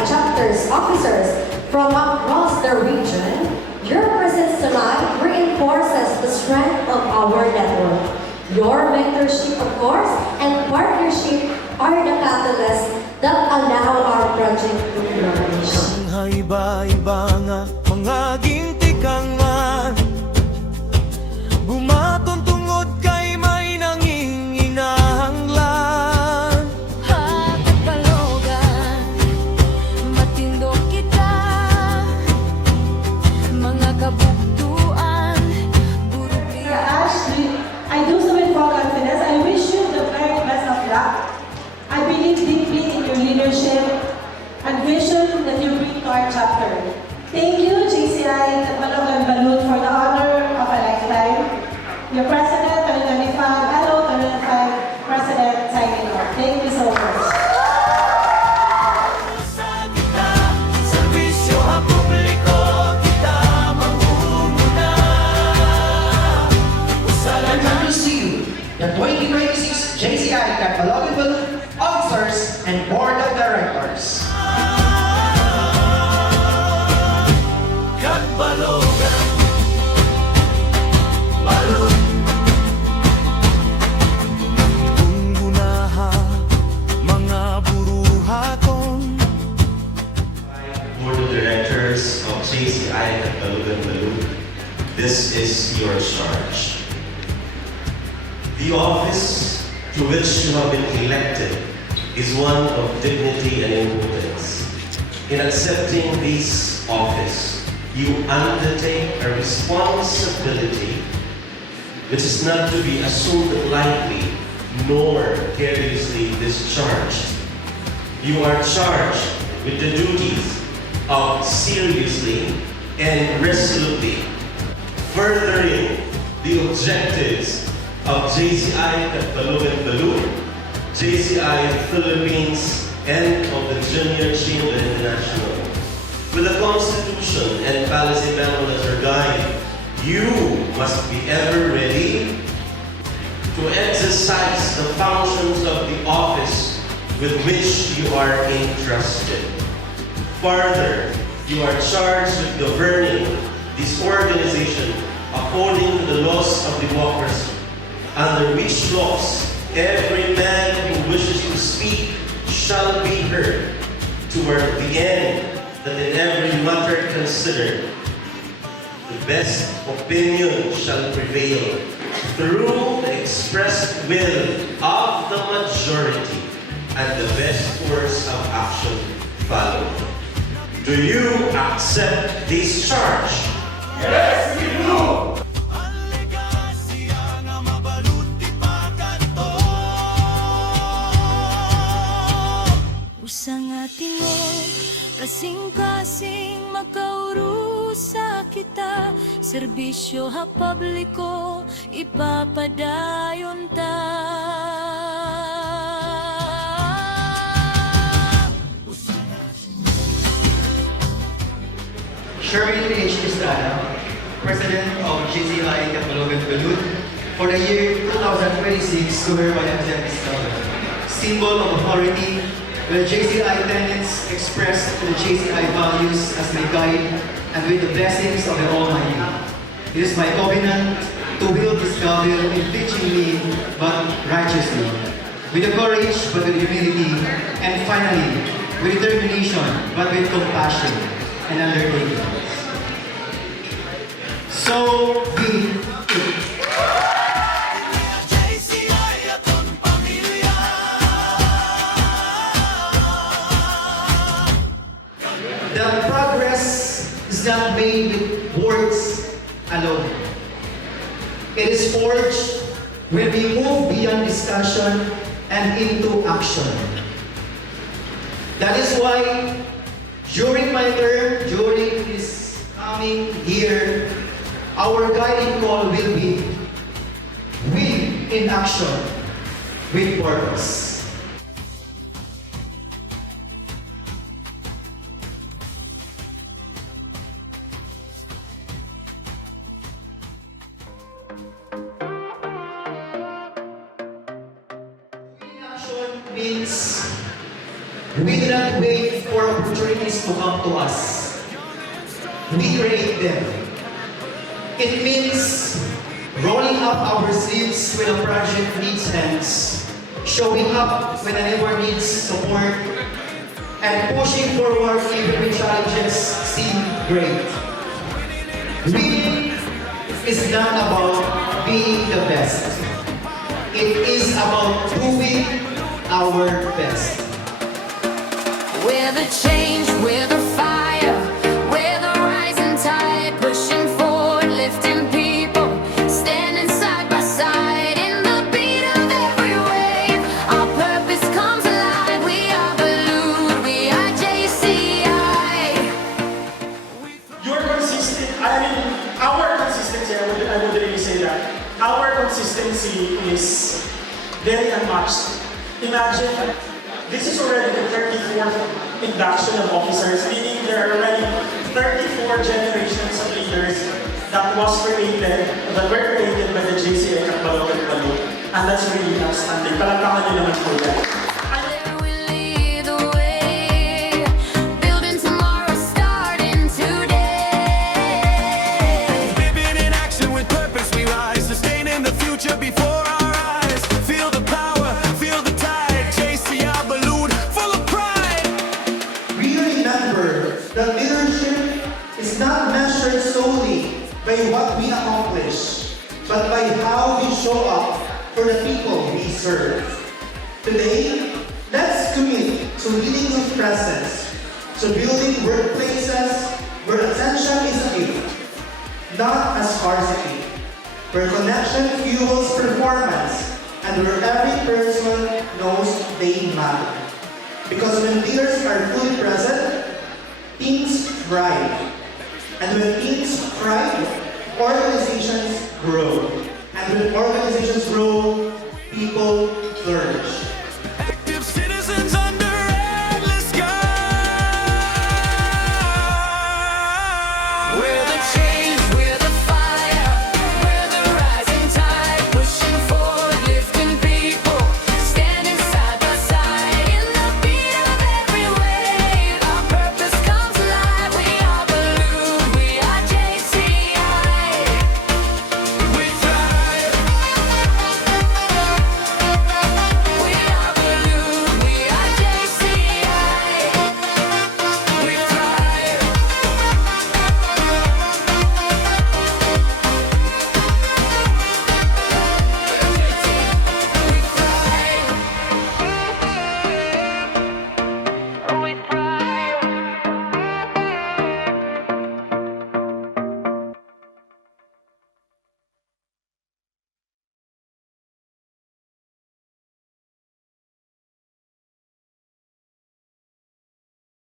GCI chapters officers from across the region, your presence tonight reinforces the strength of our network. Your mentorship, of course, and partnership are the catalysts that allow our project to flourish. Ang iba-iba nga mga gintikangan, bumaton tungod kay may nanginginahanglan. Hatag balogan, matindog kita, mga kabuktuan, burog liya. Ashley, I do so with full confidence. I wish you the very best of luck. I believe deeply in your leadership and vision that you bring to our chapter. Thank you, GCI Catbalogan Balut, for the honor of a lifetime. Your President, 2025, hello, 2025 President, signing off. Thank you so much. Sa kita, serbisyo ang publiko, kita mangunguna. Introduce to you the 2026 JCI Catbalogan Balut Officers and Board of Directors. Catbalogan Balut. Unggunaha, mga buruhaton. Board of Directors of JCI Catbalogan Balut, this is your charge. The office to which you have been elected is one of dignity and importance. In accepting this office, you undertake a responsibility which is not to be assumed lightly nor carelessly discharged. You are charged with the duties of seriously and resolutely furthering the objectives of JCI Catbalogan Balut, JCI Philippines, and of the Junior Chamber International. With the Constitution and Policy Manual as your guide, you must be ever ready to exercise the functions of the office with which you are entrusted. Further, you are charged with governing this organization according to the laws of democracy, under which laws every man who wishes to speak shall be heard, toward the end that in every matter considered the best opinion shall prevail through the expressed will of the majority and the best course of action follow. Do you accept this charge? Yes, we do! Ang legasya nga mabalud di pagkanto. Usang tingog, kasing-kasing makaurusa kita, serbisyo ha publiko, ipapadayon ta. Sherwin H. Estrada, President of GCI Catbalogan Balut, for the year 2026 to hereby exempt this title. Symbol of authority, with the JCI tenets expressed to the JCI values as my guide and with the blessings of the Almighty. It is my covenant to wield this gavel in teaching me but righteously, with the courage but with humility, and finally, with determination but with compassion and undertaking. So be it. JCI aton pamilya. The progress is not made with words alone. It is forged when we move beyond discussion and into action. That is why during my term, during this coming year, our guiding call will be we in action with purpose. means We do not wait for opportunities to come to us. We create them. It means rolling up our sleeves when a project needs hands, showing up when a neighbor needs support, and pushing forward even when challenges seem great. Winning is not about being the best. It is about doing our best. We're the change, we're the fire, we're the rising tide, pushing forward, lifting people, standing side by side in the beat of every wave. Our purpose comes alive. We are Balloon, we are JCI. Your consistent, I mean, our consistency, I would really say that. Our consistency is very unmatched. Imagine, this is already the 34th induction of officers, meaning there are already 34 generations of leaders that were created by the JCI Catbalogan Balloon. And that's really outstanding. Palakpakan nyo naman po yan. We lead the way, building tomorrow, starting today. Living in action with purpose, we rise. Sustaining the future before our eyes. Feel the power, feel the tide. JCI Balloon, full of pride. We remember that leadership is not measured solely by what we accomplish, but by how we show up for the people we serve. Today, let's commit to leading with presence, to building workplaces where attention is a gift, not a scarcity, where connection fuels performance, and where every person knows they matter. Because when leaders are fully present, teams thrive. And when teams thrive, organizations grow. And when organizations grow, people flourish.